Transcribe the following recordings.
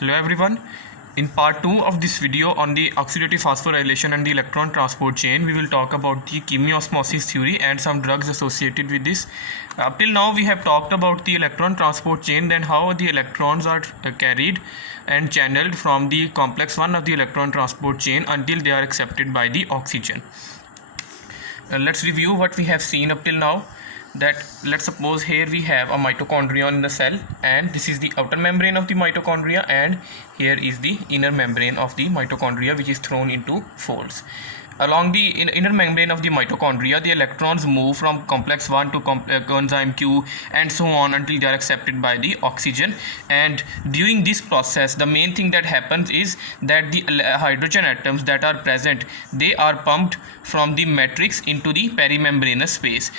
Hello everyone. In part 2 of this video on the oxidative phosphorylation and the electron transport chain, we will talk about the chemiosmosis theory and some drugs associated with this. Up till now we have talked about the electron transport chain, then how the electrons are carried and channeled from the complex 1 of the electron transport chain until they are accepted by the oxygen. Let's review what we have seen up till now. That let's suppose here we have a mitochondrion in the cell, and this is the outer membrane of the mitochondria, and here is the inner membrane of the mitochondria, which is thrown into folds. Along the inner membrane of the mitochondria, the electrons move from complex 1 to coenzyme Q and so on until they are accepted by the oxygen. And during this process, the main thing that happens is that the hydrogen atoms that are present, they are pumped from the matrix into the perimembranous space.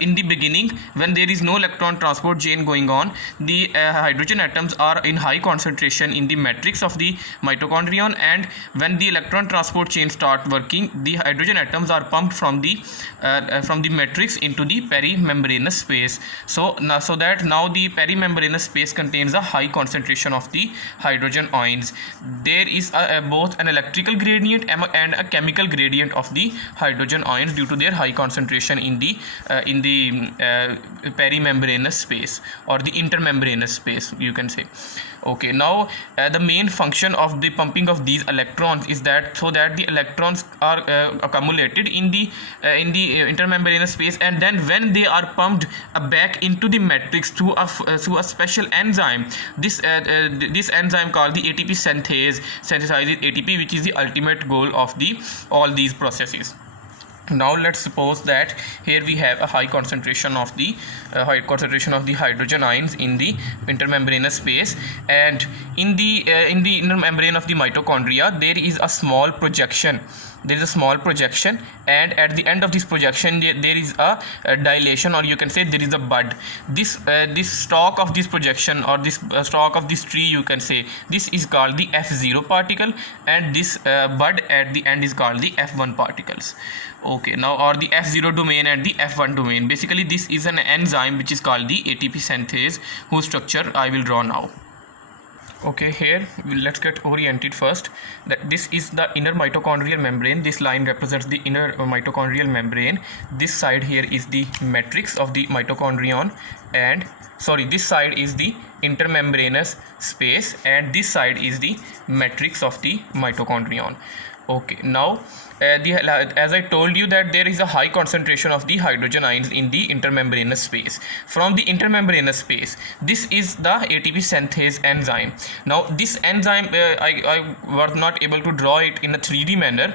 In the beginning, when there is no electron transport chain going on, the hydrogen atoms are in high concentration in the matrix of the mitochondrion, and when the electron transport chain start working, the hydrogen atoms are pumped from the matrix into the perimembranous space. So that now the perimembranous space contains a high concentration of the hydrogen ions. There is both an electrical gradient and a chemical gradient of the hydrogen ions due to their high concentration in the perimembranous space or the intermembranous space, you can say. Okay, now the main function of the pumping of these electrons is that so that the electrons are accumulated in the intermembranous space, and then when they are pumped back into the matrix through a special enzyme, this enzyme called the ATP synthesizes ATP, which is the ultimate goal of all these processes. Now let's suppose that here we have a high concentration of the hydrogen ions in the intermembranous space, and in the inner membrane of the mitochondria there is a small projection. And at the end of this projection there is a dilation, or you can say there is a bud. This stalk of this projection, or this stalk of this tree, you can say, this is called the F0 particle, and this bud at the end is called the F1 particles. Okay, now, or the F0 domain and the F1 domain. Basically this is an enzyme which is called the ATP synthase, whose structure I will draw now. Okay, here let's get oriented first. That this is the inner mitochondrial membrane. This line represents the inner mitochondrial membrane. This side here is the matrix of the mitochondrion, and this side is the intermembranous space, and this side is the matrix of the mitochondrion. Okay, now as I told you that there is a high concentration of the hydrogen ions in the intermembranous space. From the intermembranous space, this is the ATP synthase enzyme. Now this enzyme, I was not able to draw it in a 3D manner,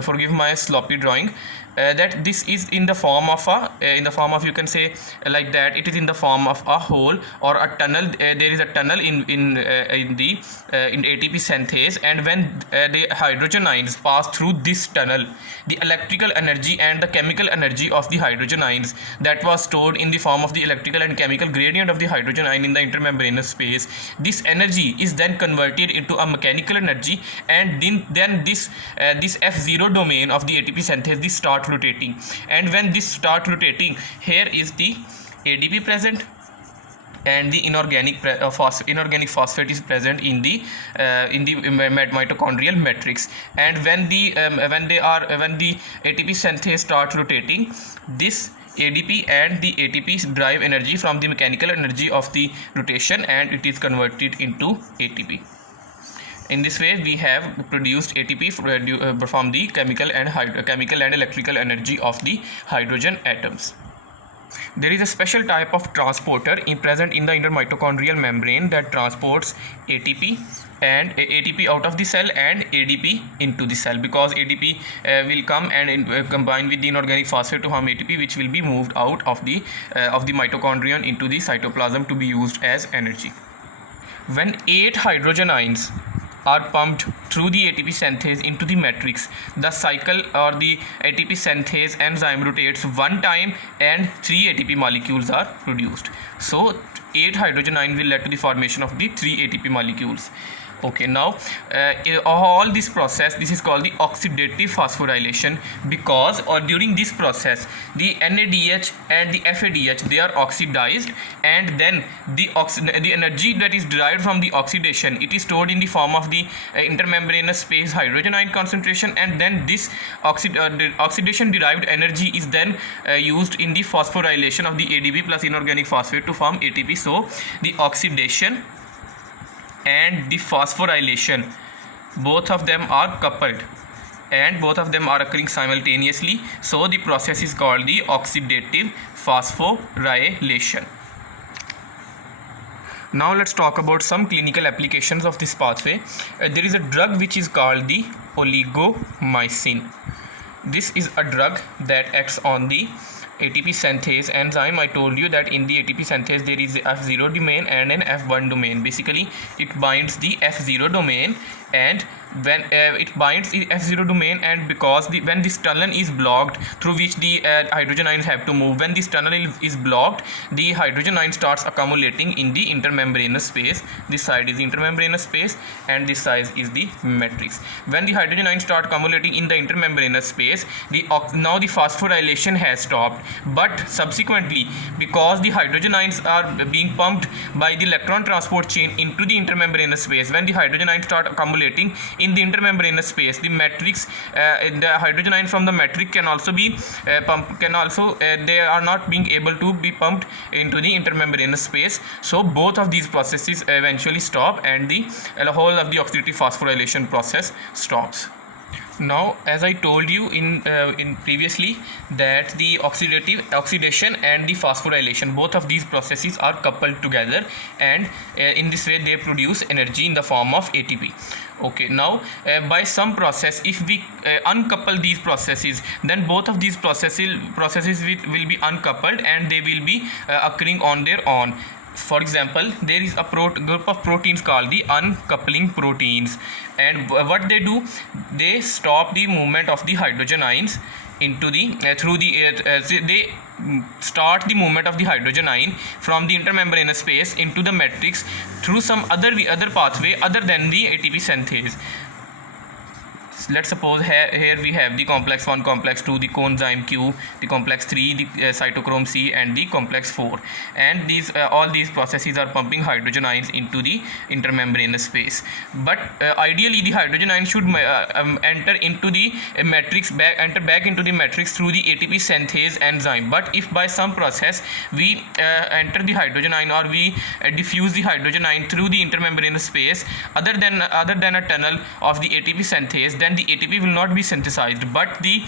forgive my sloppy drawing. That this is in the form of you can say like that, it is in the form of a hole or a tunnel. There is a tunnel in ATP synthase, and when the hydrogen ions pass through this tunnel, the electrical energy and the chemical energy of the hydrogen ions that was stored in the form of the electrical and chemical gradient of the hydrogen ion in the intermembranous space, this energy is then converted into a mechanical energy, and then this F0 domain of the ATP synthase, this start rotating, and when this start rotating, here is the ADP present, and the inorganic phosphate is present in the mitochondrial matrix. And when the ATP synthase starts rotating, this ADP and the ATP drive energy from the mechanical energy of the rotation, and it is converted into ATP. In this way, we have produced ATP from the chemical and electrical energy of the hydrogen atoms. There is a special type of transporter present in the inner mitochondrial membrane that transports ATP out of the cell and ADP into the cell, because ADP will come and combine with the inorganic phosphate to form ATP, which will be moved out of the mitochondrion into the cytoplasm to be used as energy. When 8 hydrogen ions are pumped through the ATP synthase into the matrix, the cycle or the ATP synthase enzyme rotates one time and 3 ATP molecules are produced. So 8 hydrogen ions will lead to the formation of the 3 ATP molecules. Okay, now all this process, this is called the oxidative phosphorylation, because or during this process the NADH and the FADH, they are oxidized, and then the energy that is derived from the oxidation, it is stored in the form of the intermembranous space hydrogen ion concentration, and then this oxidation derived energy is then used in the phosphorylation of the ADP plus inorganic phosphate to form ATP. So the oxidation and the phosphorylation, both of them are coupled and both of them are occurring simultaneously, so the process is called the oxidative phosphorylation. Now let's talk about some clinical applications of this pathway. There is a drug which is called the oligomycin. This is a drug that acts on the ATP synthase enzyme. I told you that in the ATP synthase there is a F0 domain and an F1 domain. Basically it binds the F0 domain, and when it binds the F0 domain, and because when this tunnel is blocked through which the hydrogen ions have to move, when this tunnel is blocked, the hydrogen ion starts accumulating in the intermembranous space. This side is the intermembranous space and this side is the matrix. When the hydrogen ions start accumulating in the intermembranous space, now the phosphorylation has stopped, but subsequently, because the hydrogen ions are being pumped by the electron transport chain into the intermembranous space, when the hydrogen ions start accumulating in the intermembranous space, the matrix, the hydrogen ion from the matrix can also be pumped, they are not being able to be pumped into the intermembranous space. So both of these processes eventually stop, and the whole of the oxidative phosphorylation process stops. Now, as I told you in previously, that the oxidation and the phosphorylation, both of these processes are coupled together, and in this way they produce energy in the form of ATP. Okay, now by some process, if we uncouple these processes, then both of these processes will be uncoupled and they will be occurring on their own. For example, there is a group of proteins called the uncoupling proteins, and what they do, they stop the movement of the hydrogen ions into the they start the movement of the hydrogen ion from the intermembranous space into the matrix through some other pathway other than the ATP synthase. Let's suppose here we have the complex 1, complex 2, the coenzyme Q, the complex 3, the cytochrome C, and the complex 4, and these all these processes are pumping hydrogen ions into the intermembranous space. But ideally the hydrogen ion should enter into the matrix, enter back into the matrix through the ATP synthase enzyme. But if by some process we enter the hydrogen ion, or we diffuse the hydrogen ion through the intermembranous space other than a tunnel of the ATP synthase, then the ATP will not be synthesized, but the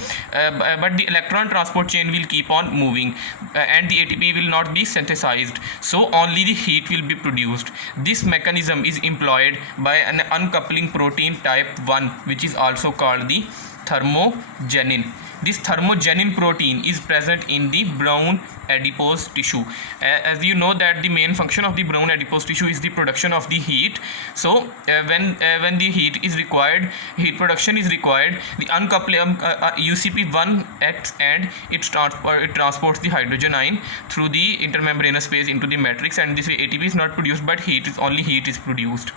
electron transport chain will keep on moving, and the ATP will not be synthesized, so only the heat will be produced. This mechanism is employed by an uncoupling protein type 1, which is also called the thermogenin. This thermogenin protein is present in the brown adipose tissue. As you know that the main function of the brown adipose tissue is the production of the heat. So when the heat is required, heat production is required, the uncoupling UCP1 acts and it transports the hydrogen ion through the intermembranous space into the matrix, and this way ATP is not produced, but heat is produced.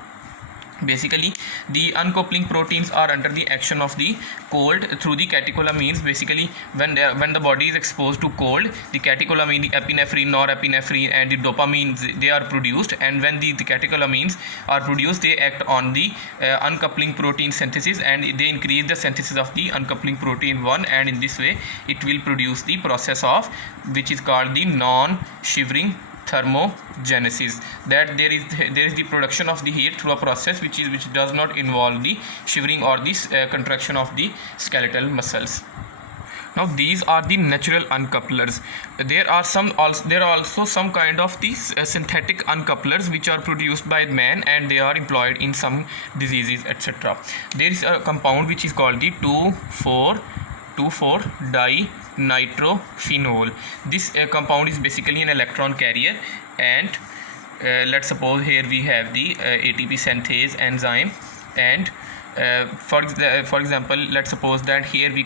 Basically, the uncoupling proteins are under the action of the cold through the catecholamines. Basically, when the body is exposed to cold, the catecholamine, the epinephrine, norepinephrine, and the dopamine, they are produced, and when the catecholamines are produced, they act on the uncoupling protein synthesis, and they increase the synthesis of the uncoupling protein 1, and in this way it will produce the process of which is called the non-shivering thermogenesis, that there is the production of the heat through a process which does not involve the shivering or the contraction of the skeletal muscles. Now these are the natural uncouplers. There are also some kind of these synthetic uncouplers which are produced by man, and they are employed in some diseases, etc. There is a compound which is called the 2,4-dinitrophenol. This compound is basically an electron carrier, and let's suppose here we have the ATP synthase enzyme, and for example, let's suppose that here we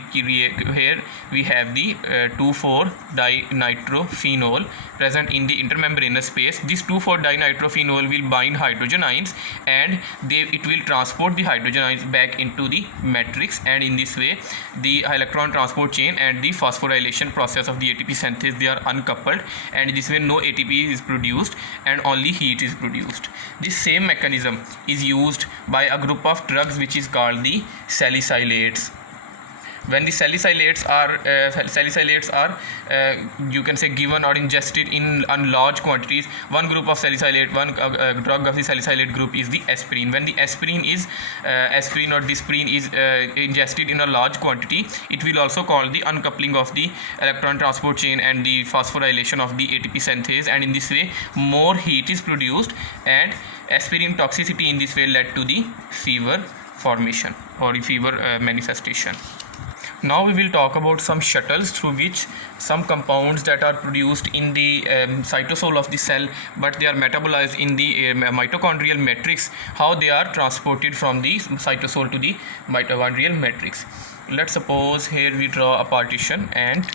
have the 2,4-dinitrophenol present in the intermembranous space. This 2,4-dinitrophenol will bind hydrogen ions, and it will transport the hydrogen ions back into the matrix, and in this way the electron transport chain and the phosphorylation process of the ATP synthesis, they are uncoupled, and this way no ATP is produced and only heat is produced. This same mechanism is used by a group of drugs which is called the salicylates. When the salicylates are you can say given or ingested in large quantities, one group of salicylate, one drug of the salicylate group is the aspirin. When the aspirin or disperine is ingested in a large quantity, it will also cause the uncoupling of the electron transport chain and the phosphorylation of the ATP synthase, and in this way more heat is produced, and aspirin toxicity in this way led to the fever formation or the fever manifestation. Now we will talk about some shuttles through which some compounds that are produced in the cytosol of the cell, but they are metabolized in the mitochondrial matrix, how they are transported from the cytosol to the mitochondrial matrix. Let's suppose here we draw a partition, and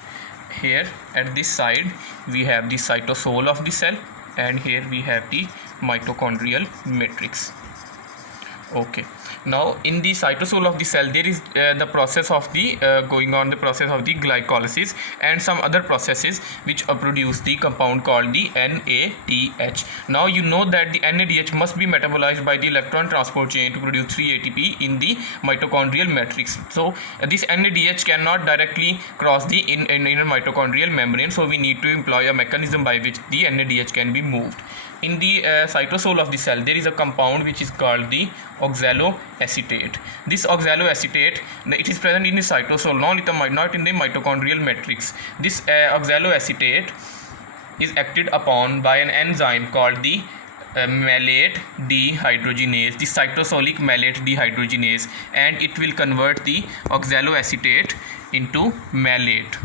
here at this side we have the cytosol of the cell, and here we have the mitochondrial matrix. Okay, now in the cytosol of the cell there is the process of the the process of the glycolysis and some other processes which produce the compound called the NADH. Now you know that the NADH must be metabolized by the electron transport chain to produce 3 ATP in the mitochondrial matrix. So this NADH cannot directly cross the inner mitochondrial membrane, so we need to employ a mechanism by which the NADH can be moved. In the cytosol of the cell there is a compound which is called the oxaloacetate. This oxaloacetate, it is present in the cytosol, not in the mitochondrial matrix. This oxaloacetate is acted upon by an enzyme called the malate dehydrogenase, the cytosolic malate dehydrogenase, and it will convert the oxaloacetate into malate.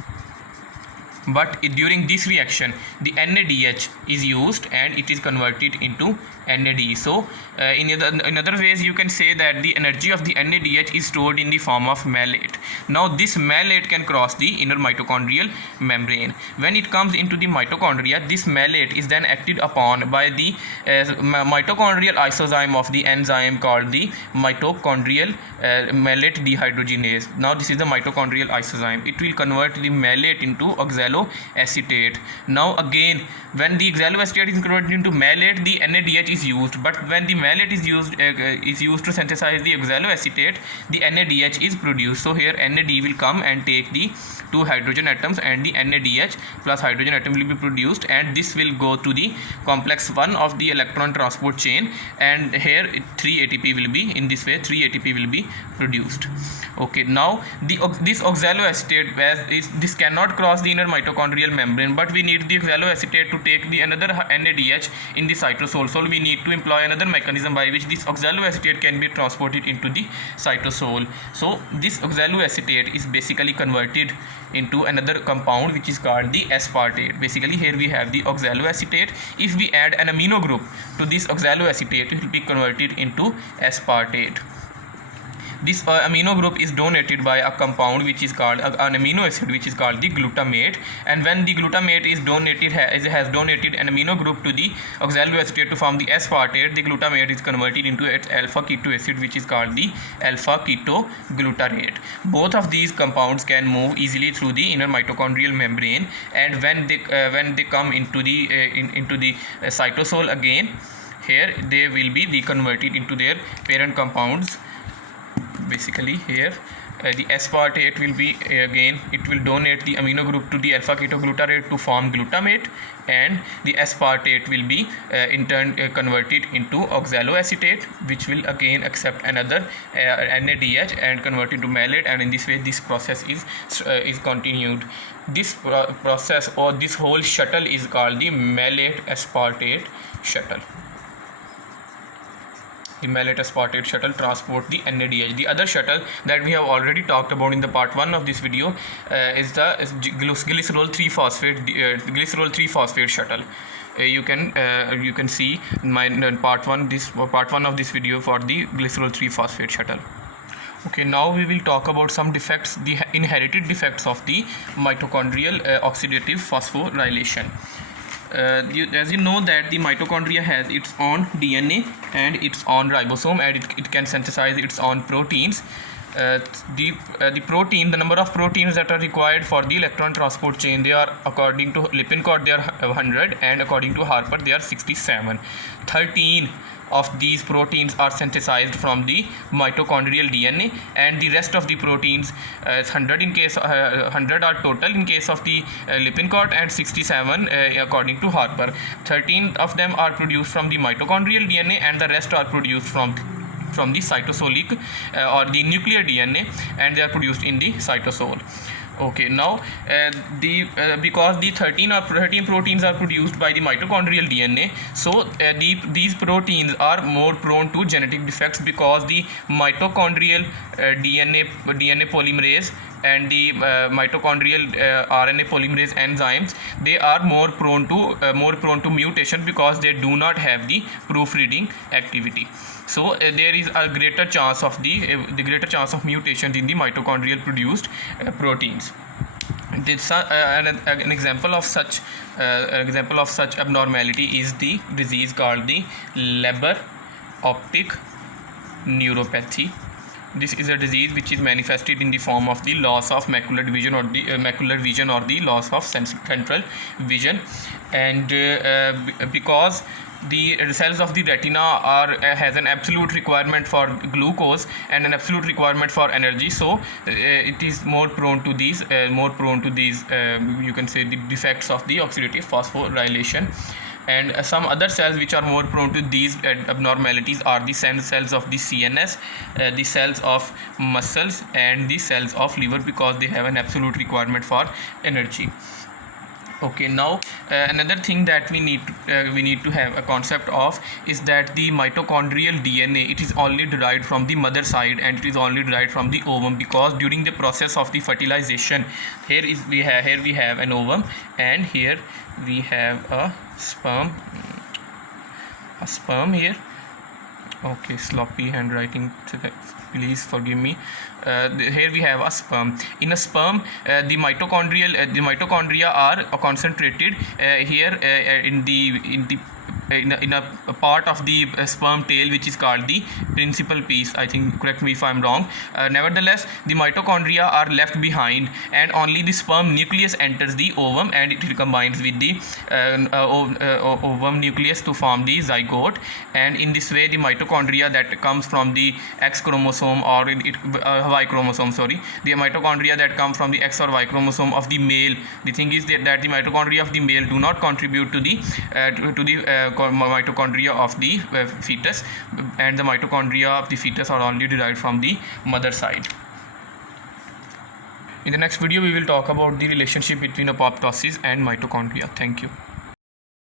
But during this reaction the NADH is used and it is converted into NAD. So in other ways you can say that the energy of the NADH is stored in the form of malate. Now this malate can cross the inner mitochondrial membrane. When it comes into the mitochondria, this malate is then acted upon by the mitochondrial isozyme of the enzyme called the mitochondrial malate dehydrogenase. Now this is the mitochondrial isozyme. It will convert the malate into oxaloacetate. Now again, when the oxaloacetate is converted into malate, the NADH is used, but when the malate is used to synthesize the oxaloacetate, the NADH is produced. So here NAD will come and take the 2 hydrogen atoms, and the NADH plus hydrogen atom will be produced, and this will go to the complex 1 of the electron transport chain, and here 3 ATP will be, in this way 3 ATP will be produced. Okay, now this oxaloacetate, this cannot cross the inner mitochondrial membrane, but we need the oxaloacetate to take the another NADH in the cytosol. So we need to employ another mechanism by which this oxaloacetate can be transported into the cytosol. So this oxaloacetate is basically converted into another compound which is called the aspartate. Basically here we have the oxaloacetate. If we add an amino group to this oxaloacetate, it will be converted into aspartate. This amino group is donated by a compound which is called an amino acid which is called the glutamate, and when the glutamate is donated has donated an amino group to the oxaloacetate to form the aspartate, the glutamate is converted into its alpha keto acid which is called the alpha ketoglutarate. Both of these compounds can move easily through the inner mitochondrial membrane, and when they come into the cytosol again, here they will be reconverted into their parent compounds. Basically here the aspartate will be again, it will donate the amino group to the alpha ketoglutarate to form glutamate, and the aspartate will be in turn converted into oxaloacetate, which will again accept another NADH and convert into malate, and in this way this process is continued. This process or this whole shuttle is called the malate aspartate shuttle. The malate aspartate shuttle transport the NADH. The other shuttle that we have already talked about in the part 1 of this video is the glycerol 3-phosphate shuttle. You can see my part 1 of this video for the glycerol 3-phosphate shuttle. Okay, now we will talk about some defects, the inherited defects of the mitochondrial oxidative phosphorylation. As you know that the mitochondria has its own DNA and its own ribosome, and it can synthesize its own proteins. The protein, the number of proteins that are required for the electron transport chain, they are, according to Lippincott, they are 100, and according to Harper, they are 67. 13 of these proteins are synthesized from the mitochondrial DNA, and the rest of the proteins, 100 in case 100 are total in case of the Lippincott, and 67 according to Harper. 13 of them are produced from the mitochondrial DNA, and the rest are produced from the cytosolic or the nuclear DNA, and they are produced in the cytosol. Okay, now because the 13 proteins are produced by the mitochondrial DNA, so these proteins are more prone to genetic defects, because the mitochondrial DNA polymerase and the mitochondrial RNA polymerase enzymes, they are more prone to mutation, because they do not have the proofreading activity. So there is a greater chance of greater chance of mutations in the mitochondrial produced proteins. This an example of such abnormality is the disease called the Leber optic neuropathy. This is a disease which is manifested in the form of the loss of macular vision, or the loss of central vision, and because the cells of the retina has an absolute requirement for glucose and an absolute requirement for energy, so it is more prone to these you can say the defects of the oxidative phosphorylation. And some other cells which are more prone to these abnormalities are the cells of the CNS, the cells of muscles, and the cells of liver, because they have an absolute requirement for energy. Okay, now another thing that we need to have a concept of is that the mitochondrial DNA, it is only derived from the mother side, and it is only derived from the ovum, because during the process of the fertilization, here we have an ovum, and here we have a sperm here. Okay, sloppy handwriting, please forgive me. Here we have a sperm. In a sperm, the mitochondria are concentrated here in a part of the sperm tail, which is called the principal piece. I think, correct me if I'm wrong. Nevertheless, the mitochondria are left behind, and only the sperm nucleus enters the ovum, and it combines with the ovum nucleus to form the zygote. And in this way, the mitochondria that comes from the X chromosome, or Y chromosome, the mitochondria that come from the X or Y chromosome of the male, the thing is that the mitochondria of the male do not contribute to the mitochondria of the fetus, and the mitochondria of the fetus are only derived from the mother side. In the next video, we will talk about the relationship between apoptosis and mitochondria. Thank you.